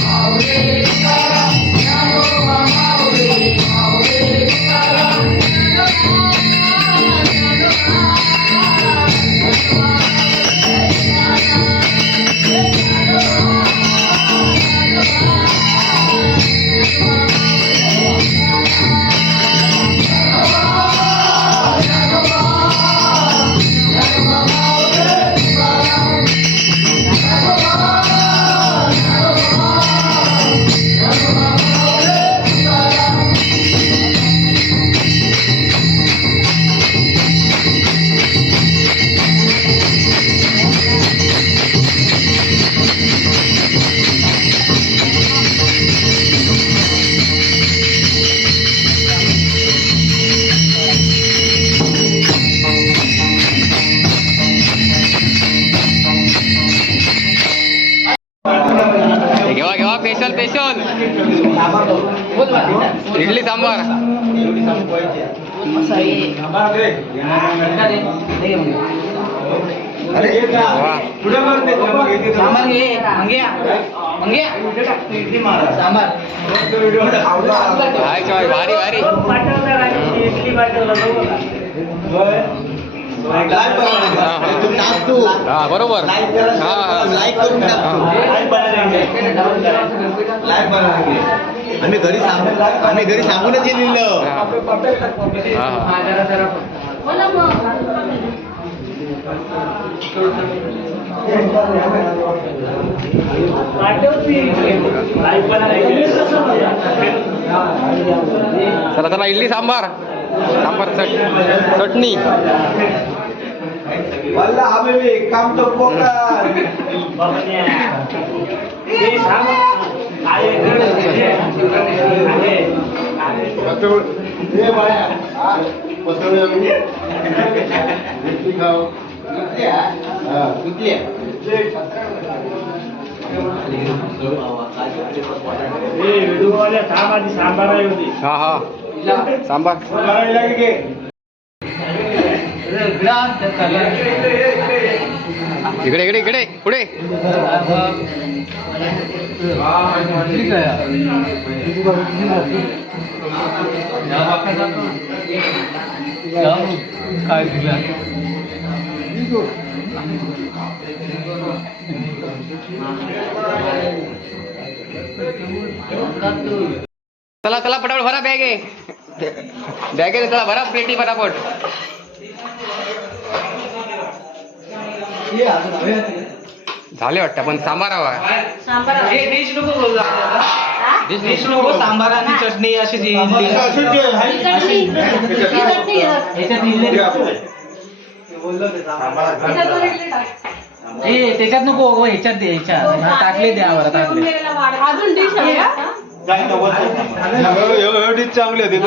हे स्पेशल इडली सांबार इडली भारी भारी हा. बरोबर. हा हा. लाईक करून टाकतो. आम्ही घरी सांगू आम्ही घरी सांगूनच हा हा चला चला इडली सांबार. सांबार चट चटणी. वल्ला हवे काम तो पोकर हा हा सांबार इकडे इकडे इकडे पुढे. चला चला पटापट भरा बॅग. आहे बॅग आहे चला भरा पेटी पटापट. झाले वाटतं पण सांबार हवा डिश नको. सांबार. आणि चटणी ए त्याच्यात नको हो, ह्याच्यात दे ह्याच्यात. हा, टाकले द्या बरं टाकले. अजून डिश? चांगली होती